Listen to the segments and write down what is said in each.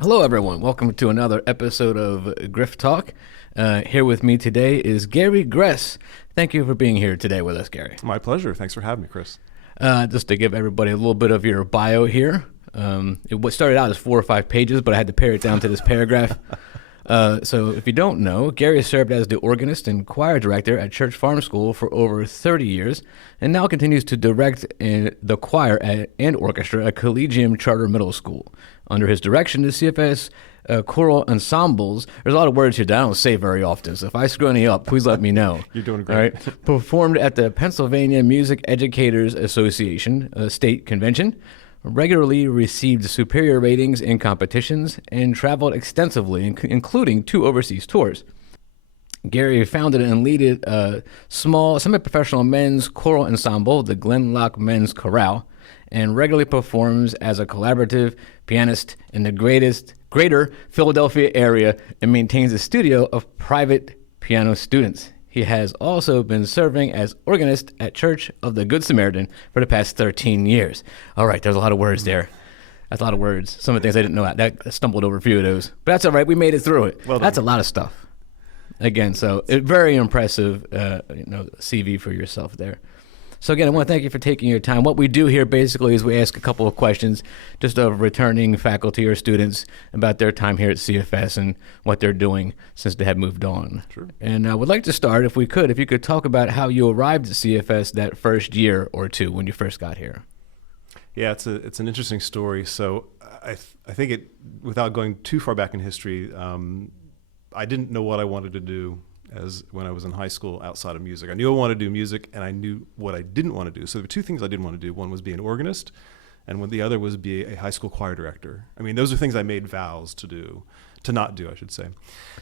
Hello, everyone. Welcome to another episode of Grifftalk. Here with me today is Gary Gress. Thank you for being here today with us, Gary. My pleasure. Thanks for having me, Chris. Just to give everybody a little bit of your bio here. It started out as 4 or 5 pages, but I had to pare it down to this paragraph. So if you don't know, Gary served as the organist and choir director at Church Farm School for over 30 years and now continues to direct the choir and orchestra at Collegium Charter Middle School. Under his direction, the CFS choral ensembles, there's a lot of words here that I don't say very often, so if I screw any up, please let me know. You're doing great. All right. Performed at the Pennsylvania Music Educators Association State Convention, regularly received superior ratings in competitions, and traveled extensively, including 2 overseas tours. Gary founded and leaded a small semi-professional men's choral ensemble, the Glenlock Men's Chorale, and regularly performs as a collaborative pianist in the greater Philadelphia area and maintains a studio of private piano students. He has also been serving as organist at Church of the Good Samaritan for the past 13 years. All right, there's a lot of words there. That's a lot of words. Some of the things I didn't know. That stumbled over a few of those. But that's all right. We made it through it. Well done. That's a lot of stuff. Again, so very impressive CV for yourself there. So again, I want to thank you for taking your time. What we do here basically is we ask a couple of questions just of returning faculty or students about their time here at CFS and what they're doing since they have moved on. Sure. And I would like to start, if you could talk about how you arrived at CFS that first year or two when you first got here. Yeah, it's an interesting story. So I think without going too far back in history, I didn't know what I wanted to do when I was in high school outside of music. I knew I wanted to do music, and I knew what I didn't want to do. So there were 2 things I didn't want to do. One was be an organist, and the other was be a high school choir director. I mean, those are things I made vows to not do, I should say.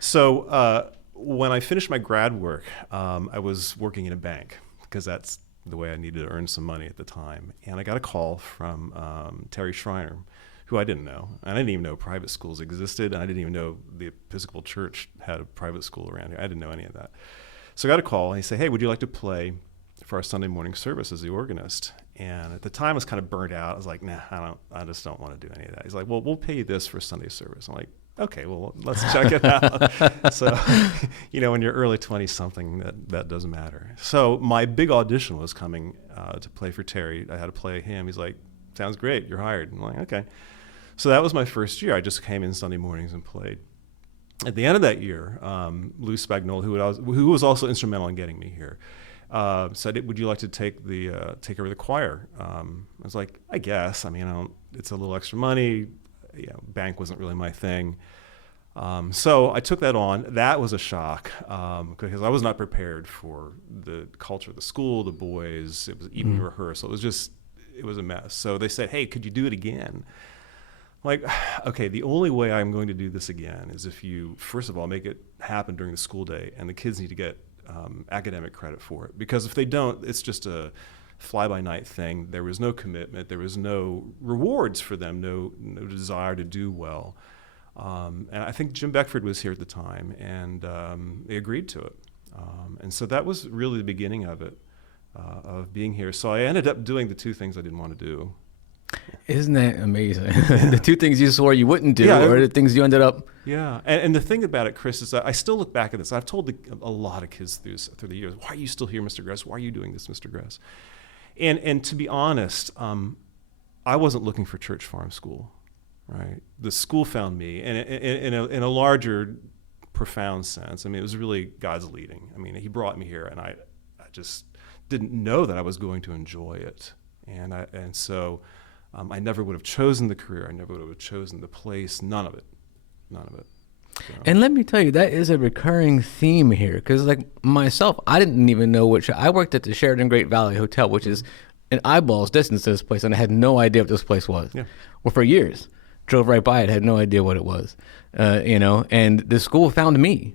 So when I finished my grad work, I was working in a bank because that's the way I needed to earn some money at the time. And I got a call from Terry Schreiner, who I didn't know. And I didn't even know private schools existed. And I didn't even know the Episcopal Church had a private school around here. I didn't know any of that. So I got a call, and he said, hey, would you like to play for our Sunday morning service as the organist? And at the time I was kind of burnt out. I was like, nah, I just don't want to do any of that. He's like, well, we'll pay you this for Sunday service. I'm like, okay, well, let's check it out. So, when you're early 20-something, that doesn't matter. So my big audition was coming to play for Terry. I had to play him. He's like, sounds great, you're hired. I'm like, okay. So that was my first year. I just came in Sunday mornings and played. At the end of that year, Lou Spagnola, who was also instrumental in getting me here, said, would you like to take over the choir? I was like, I guess. I mean, it's a little extra money. Bank wasn't really my thing. So I took that on. That was a shock because I was not prepared for the culture of the school, the boys. It was evening rehearsal. It was a mess. So they said, hey, could you do it again? Like, okay, the only way I'm going to do this again is if you, first of all, make it happen during the school day, and the kids need to get academic credit for it. Because if they don't, it's just a fly-by-night thing. There was no commitment. There was no rewards for them, no desire to do well. And I think Jim Beckford was here at the time, and they agreed to it. And so that was really the beginning of it, of being here. So I ended up doing the 2 things I didn't want to do. Isn't that amazing? The 2 things you swore you wouldn't do, or the things you ended up. Yeah, and the thing about it, Chris, is that I still look back at this. I've told a lot of kids through the years, why are you still here, Mr. Gress? Why are you doing this, Mr. Gress? And to be honest, I wasn't looking for Church Farm School, right? The school found me, and in a larger, profound sense. I mean, it was really God's leading. I mean, He brought me here, and I just didn't know that I was going to enjoy it, and so. I never would have chosen the career. I never would have chosen the place. None of it. So. And let me tell you, that is a recurring theme here. Because like myself, I didn't even know I worked at the Sheraton Great Valley Hotel, which is an eyeball's distance to this place, and I had no idea what this place was. Yeah. Well, for years, drove right by it, had no idea what it was. And the school found me.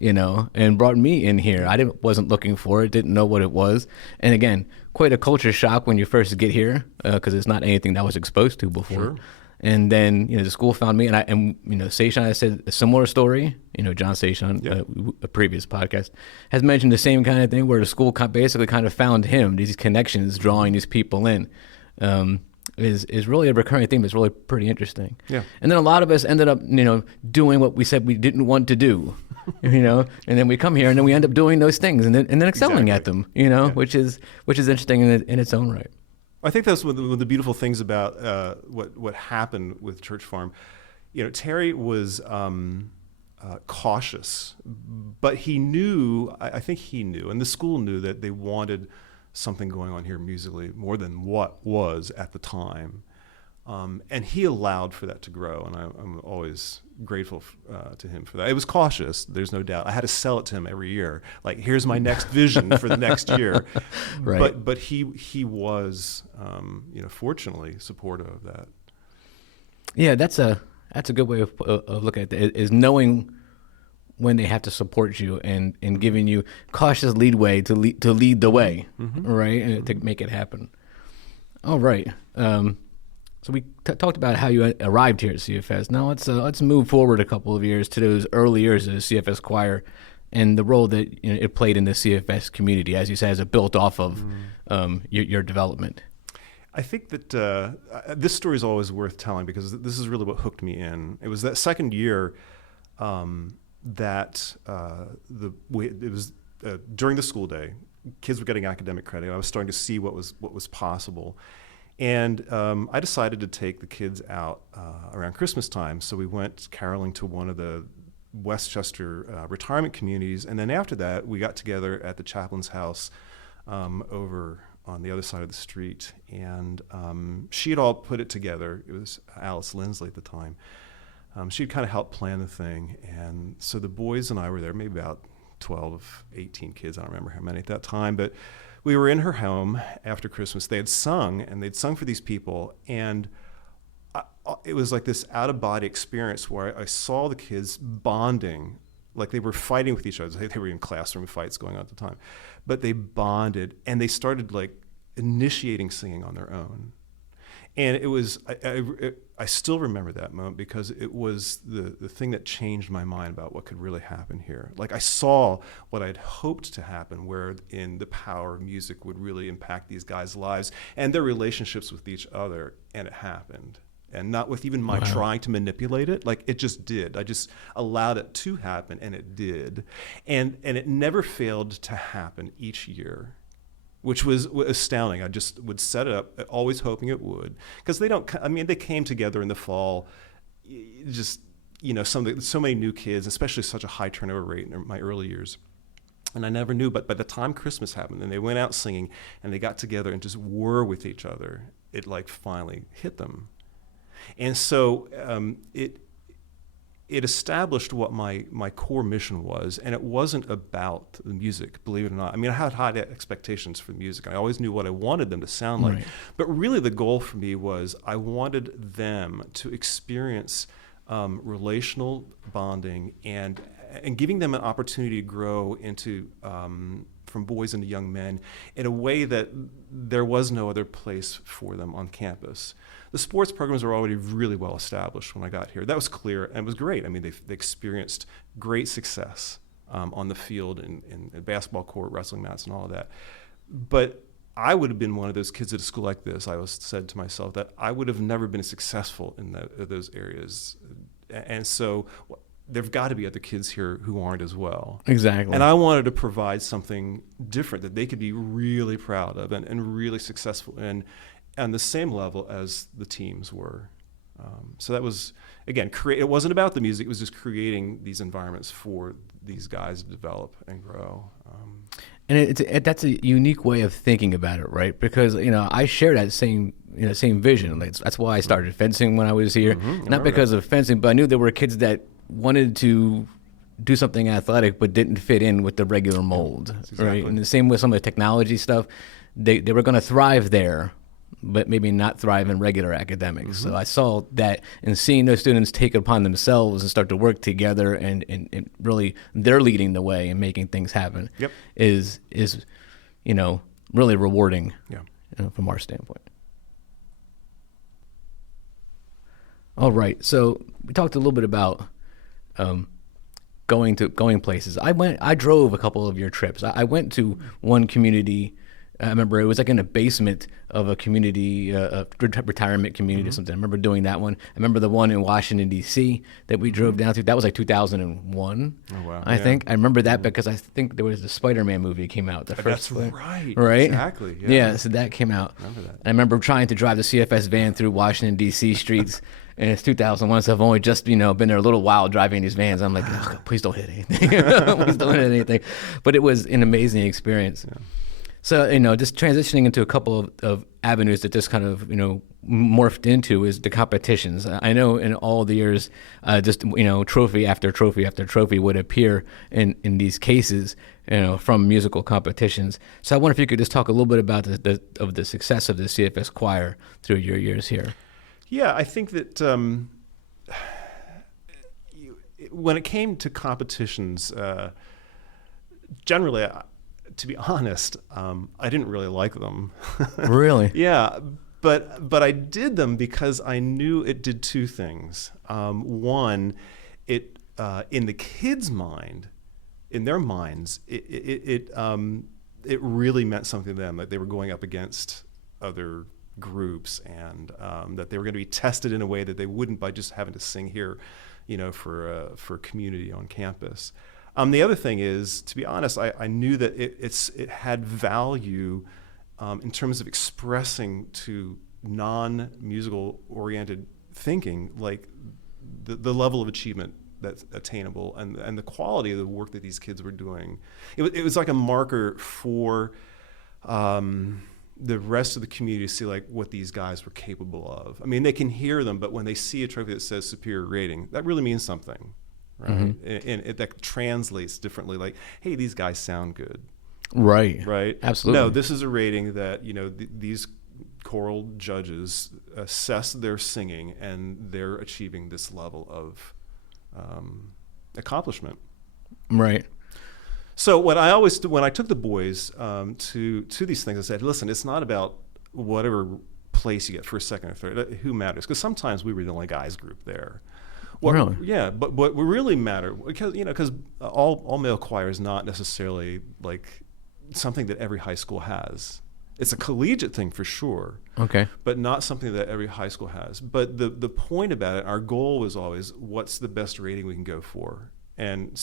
And brought me in here. I wasn't looking for it, didn't know what it was. And again, quite a culture shock when you first get here because it's not anything that I was exposed to before. Sure. And then, the school found me, and Seishan has said a similar story. John Seishan, a previous podcast, has mentioned the same kind of thing where the school basically kind of found him, these connections, drawing these people in. Is really a recurring theme that's really pretty interesting. Yeah. And then a lot of us ended up, doing what we said we didn't want to do, and then we come here and then we end up doing those things and then excelling at them, which is interesting in its own right. I think that's one of the beautiful things about what happened with Church Farm. Terry was cautious, but he knew, I think he knew, and the school knew that they wanted something going on here musically more than what was at the time. And he allowed for that to grow, and I'm always grateful to him for that. It was cautious, there's no doubt. I had to sell it to him every year. Like, here's my next vision for the next year. Right. But he was, fortunately supportive of that. Yeah, that's a good way of looking at it, is knowing when they have to support you and giving you cautious leadway to lead the way, right, and to make it happen. All right. So we talked about how you arrived here at CFS. Now let's move forward a couple of years to those early years of the CFS choir and the role that it played in the CFS community, as you said, as it built off of your development. I think that this story is always worth telling because this is really what hooked me in. It was that second year that it was during the school day. Kids were getting academic credit. I was starting to see what was possible. And I decided to take the kids out around Christmas time. So we went caroling to one of the Westchester retirement communities. And then after that, we got together at the chaplain's house over on the other side of the street. And she had all put it together. It was Alice Lindsley at the time. She'd kind of helped plan the thing. And so the boys and I were there, maybe about 12, 18 kids. I don't remember how many at that time. But we were in her home after Christmas. They had sung, and they'd sung for these people. And it was like this out-of-body experience where I saw the kids bonding, like they were fighting with each other. They were in classroom fights going on at the time. But they bonded, and they started like initiating singing on their own. And it was, I still remember that moment because it was the thing that changed my mind about what could really happen here. Like I saw what I'd hoped to happen, wherein the power of music would really impact these guys' lives and their relationships with each other, and it happened. And not with even my trying to manipulate it, like it just did. I just allowed it to happen, and it did. And it never failed to happen each year, which was astounding. I just would set it up, always hoping it would. Because they came together in the fall, just, so many new kids, especially such a high turnover rate in my early years. And I never knew, but by the time Christmas happened and they went out singing and they got together and just were with each other, it like finally hit them. And so it established what my core mission was, and it wasn't about the music, believe it or not. I mean, I had high expectations for music. I always knew what I wanted them to sound like. Right. But really the goal for me was I wanted them to experience relational bonding and giving them an opportunity to grow into from boys into young men in a way that there was no other place for them on campus. The sports programs were already really well established when I got here. That was clear, and it was great. I mean, they experienced great success on the field in basketball court, wrestling mats, and all of that. But I would have been one of those kids at a school like this. I said to myself that I would have never been successful in those areas. And so there've got to be other kids here who aren't as well. Exactly. And I wanted to provide something different that they could be really proud of and really successful in on the same level as the teams were. So that was, again, it wasn't about the music. It was just creating these environments for these guys to develop and grow. And that's a unique way of thinking about it, right? Because, I share that same vision. That's why I started fencing when I was here. Not because of fencing, but I knew there were kids that wanted to do something athletic but didn't fit in with the regular mold, right? And the same with some of the technology stuff. They were going to thrive there, but maybe not thrive in regular academics. So I saw that, and seeing those students take it upon themselves and start to work together and really they're leading the way and making things happen is really rewarding from our standpoint. All right. So we talked a little bit about um, going places. I drove a couple of your trips. I went to one community. I remember it was like in a basement of a community, retirement community or something. I remember doing that one. I remember the one in Washington D.C. that we drove down to. That was like 2001. Oh wow! I think I remember that because I think there was the Spider-Man movie came out. The first That's right. right? Exactly. Yeah. So that came out. Remember that. I remember trying to drive the CFS van through Washington D.C. streets. And it's 2001, so I've only just, been there a little while driving these vans. I'm like, oh, please don't hit anything. Please don't hit anything. But it was an amazing experience. Yeah. So, just transitioning into a couple of avenues that this kind of, morphed into is the competitions. I know in all the years, trophy after trophy after trophy would appear in these cases, from musical competitions. So I wonder if you could just talk a little bit about the success of the CFS choir through your years here. Yeah, I think that when it came to competitions, generally, to be honest, I didn't really like them. Really? Yeah, but I did them because I knew it did two things. One, it in the kids' mind, in their minds, it really meant something to them, that they were going up against other groups, and that they were going to be tested in a way that they wouldn't by just having to sing here, for community on campus. The other thing is, to be honest, I knew that it had value in terms of expressing to non-musical oriented thinking, like the level of achievement that's attainable and the quality of the work that these kids were doing. It was like a marker for the rest of the community to see like what these guys were capable of. I mean, they can hear them, but when they see a trophy that says superior rating, that really means something, right? Mm-hmm. And that translates differently. Like, hey, these guys sound good. Right. Right. Absolutely. No, this is a rating that, these choral judges assess their singing, and they're achieving this level of accomplishment. Right. So what I always do when I took the boys to these things, I said, listen, it's not about whatever place you get, first, second, or third. Who matters? Because sometimes we were the only guys group there. Really? Yeah, but what really matter, because all male choir is not necessarily like something that every high school has. It's a collegiate thing for sure. Okay. But not something that every high school has. But the point about it, our goal was always, what's the best rating we can go for? And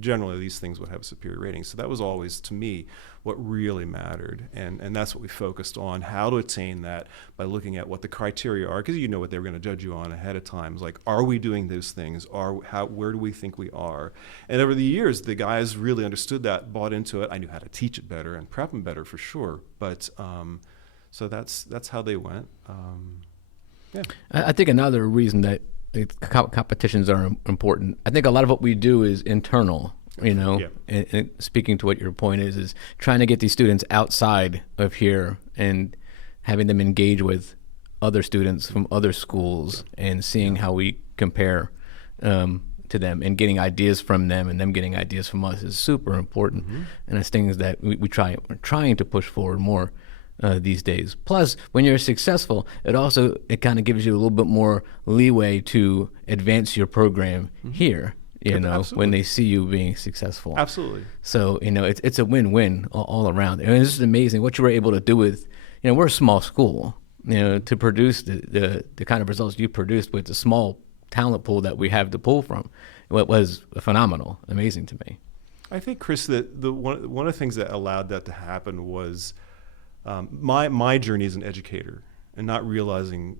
generally these things would have a superior rating. So that was always, to me, what really mattered. And that's what we focused on, how to attain that by looking at what the criteria are, because you know what they were going to judge you on ahead of time. It's like, are we doing those things? Where do we think we are? And over the years, the guys really understood that, bought into it. I knew how to teach it better and prep them better for sure. But so that's how they went. Yeah. I think another reason that competitions are important, I think a lot of what we do is internal, Yeah. and speaking to what your point is trying to get these students outside of here and having them engage with other students from other schools and seeing how we compare to them, and getting ideas from them and them getting ideas from us is super important. Mm-hmm. And it's things that we're trying to push forward more these days. Plus, when you're successful, it kind of gives you a little bit more leeway to advance your program here, when they see you being successful. Absolutely. So, it's a win-win all around. And it's just amazing what you were able to do with, we're a small school, to produce the kind of results you produced with the small talent pool that we have to pull from. It was phenomenal, amazing to me. I think, Chris, that one of the things that allowed that to happen was my journey as an educator, and not realizing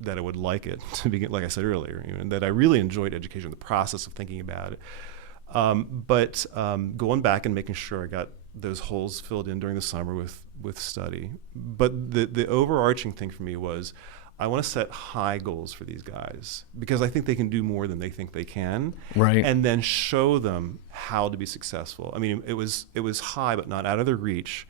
that I would like it to begin, like I said earlier, and that I really enjoyed education, the process of thinking about it. But going back and making sure I got those holes filled in during the summer with study. But the overarching thing for me was, I want to set high goals for these guys, because I think they can do more than they think they can. Right. And then show them how to be successful. I mean, it was high, but not out of their reach.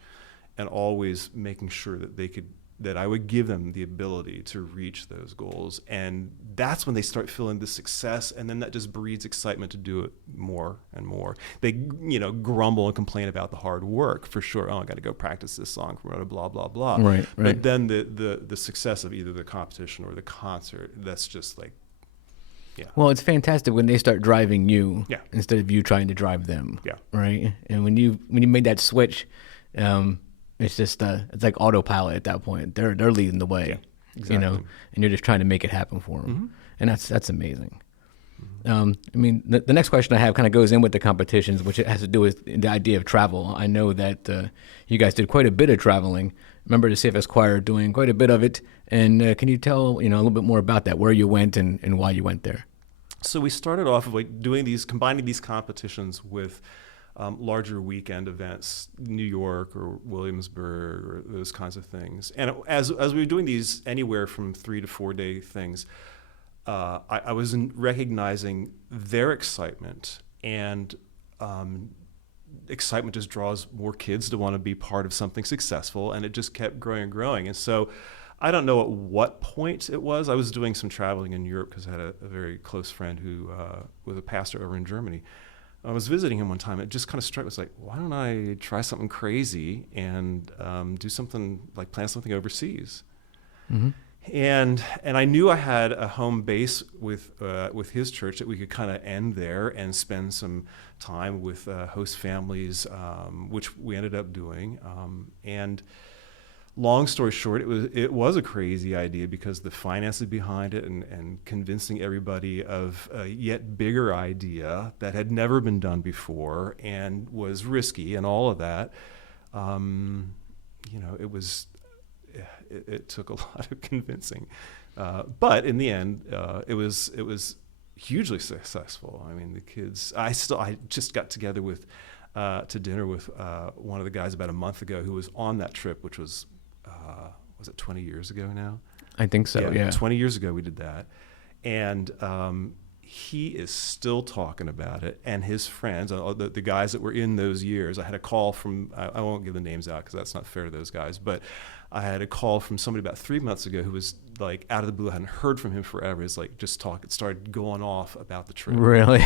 And always making sure that they could that I would give them the ability to reach those goals. And that's when they start feeling the success, and then that just breeds excitement to do it more and more. They, grumble and complain about the hard work for sure. Oh, I got to go practice this song, blah, blah, blah. Right. But then the success of either the competition or the concert, that's just like, yeah. Well, it's fantastic when they start driving you instead of you trying to drive them. Yeah. Right. And when you made that switch, it's just it's like autopilot at that point. They're leading the way, Yeah, exactly. and you're just trying to make it happen for them, Mm-hmm. and that's amazing. I mean, the next question I have kind of goes in with the competitions, which has to do with the idea of travel. I know that you guys did quite a bit of traveling. Remember the CFS Choir doing quite a bit of it, and can you tell a little bit more about that, where you went and why you went there? So we started off like combining these competitions with larger weekend events, New York or Williamsburg or those kinds of things. And as we were doing these anywhere from 3 to 4 day things, I was recognizing their excitement, and excitement just draws more kids to want to be part of something successful, and it just kept growing and growing. And so I don't know at what point it was. I was doing some traveling in Europe because I had a very close friend who was a pastor over in Germany. I was visiting him one time. It just kind of struck me, like, why don't I try something crazy and do something, like plan something overseas? Mm-hmm. And I knew I had a home base with his church that we could kind of end there and spend some time with host families, which we ended up doing. And long story short, it was a crazy idea because the finances behind it and convincing everybody of a yet bigger idea that had never been done before and was risky and all of that. It took a lot of convincing, but in the end, it was hugely successful. I mean, the kids. I just got together to dinner with one of the guys about a month ago who was on that trip, which was it 20 years ago now? I think so. Yeah. 20 years ago we did that, and he is still talking about it, and his friends, the guys that were in those years. I had a call from, I won't give the names out because that's not fair to those guys, but I had a call from somebody about 3 months ago who was like out of the blue. I hadn't heard from him forever. It's like just started going off about the trip. Really?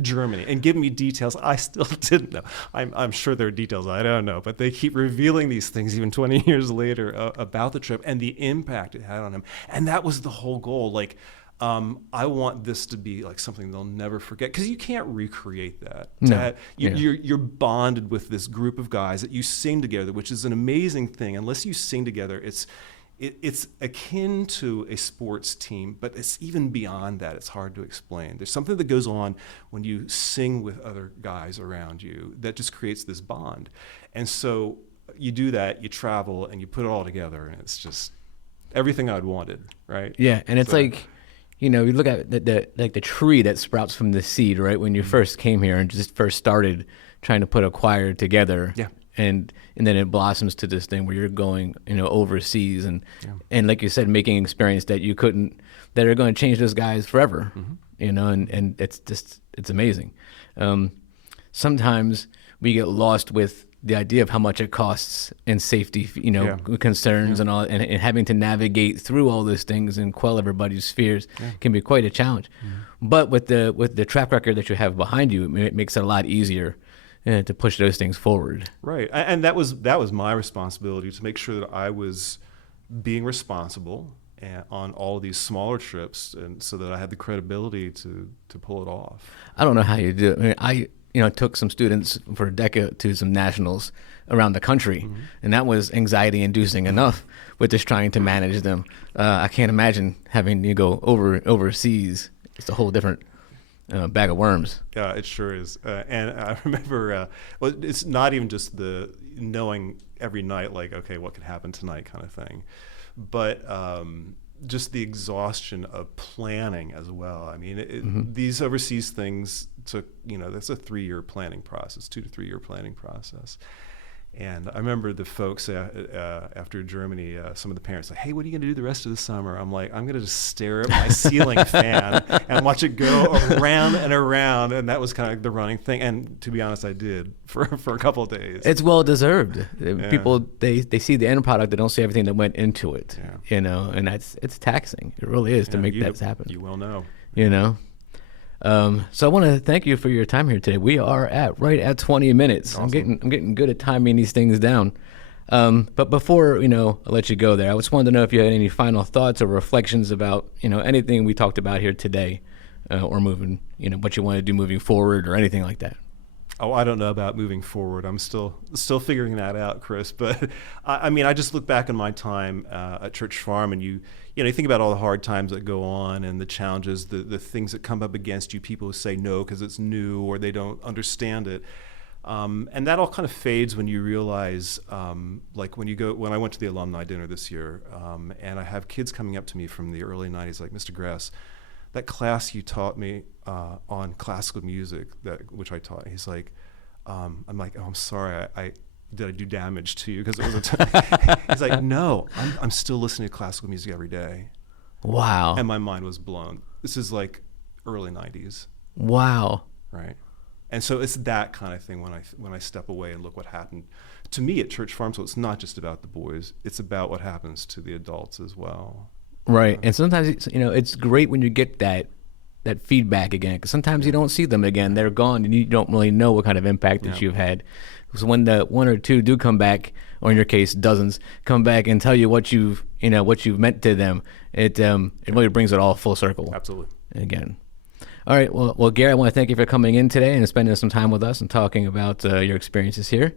Germany, and giving me details I still didn't know. I'm sure there are details I don't know, but they keep revealing these things even 20 years later about the trip and the impact it had on him. And that was the whole goal. Like, I want this to be like something they'll never forget, because you can't recreate that. No. You're bonded with this group of guys that you sing together, which is an amazing thing. Unless you sing together, it's akin to a sports team, but it's even beyond that. It's hard to explain. There's something that goes on when you sing with other guys around you that just creates this bond. And so you do that, you travel, and you put it all together, and it's just everything I'd wanted, right? Yeah, and it's like, you look at the tree that sprouts from the seed, right? When you first came here and just first started trying to put a choir together, and then it blossoms to this thing where you're going, overseas, and like you said, making experience that you couldn't, that are going to change those guys forever, and it's amazing. Sometimes we get lost with the idea of how much it costs and safety, concerns and all, and having to navigate through all those things and quell everybody's fears can be quite a challenge. But with the track record that you have behind you, it makes it a lot easier to push those things forward. Right, and that was my responsibility, to make sure that I was being responsible on all of these smaller trips, and so that I had the credibility to pull it off. I don't know how you do it. I mean, took some students for a decade to some nationals around the country, and that was anxiety-inducing enough with just trying to manage them. I can't imagine having to go overseas. It's a whole different bag of worms. Yeah, it sure is. And I remember, it's not even just the knowing every night, like, okay, what could happen tonight kind of thing, but just the exhaustion of planning as well. I mean, these overseas things took, that's a 3-year planning process, 2 to 3 year planning process. And I remember the folks after Germany, some of the parents like, "Hey, what are you going to do the rest of the summer?" I'm like, "I'm going to just stare at my ceiling fan and watch it go around and around." And that was kind of the running thing. And to be honest, I did for a couple of days. It's well deserved. People they see the end product, they don't see everything that went into it. You know, and it's taxing. It really is to make that happen. You well know. You know. So I want to thank you for your time here today. We are right at 20 minutes. Awesome. I'm getting good at timing these things down. But before I let you go there, I just wanted to know if you had any final thoughts or reflections about anything we talked about here today, or moving what you want to do moving forward or anything like that. Oh, I don't know about moving forward. I'm still figuring that out, Chris. But I mean, I just look back on my time at Church Farm, and you think about all the hard times that go on and the challenges, the things that come up against you. People who say no because it's new or they don't understand it, and that all kind of fades when you realize, like when I went to the alumni dinner this year, and I have kids coming up to me from the early '90s, like, "Mr. Gress, that class you taught me on classical music, which I taught," he's like, I'm like, "Oh, I'm sorry, did I do damage to you?" Because it was he's like, "No, I'm still listening to classical music every day." Wow. And my mind was blown. This is like early '90s. Wow. Right. And so it's that kind of thing when I step away and look what happened to me at Church Farm. So it's not just about the boys; it's about what happens to the adults as well. Right. And sometimes it's great when you get that feedback again, because sometimes you don't see them again. They're gone, and you don't really know what kind of impact that you've had. So when the one or two do come back, or in your case, dozens come back and tell you what you've meant to them, it really brings it all full circle. Absolutely. Again. All right. Well, Gary, I want to thank you for coming in today and spending some time with us and talking about your experiences here.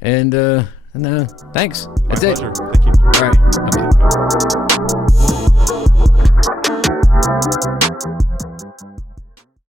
And thanks. That's My it. pleasure. Thank you. All right.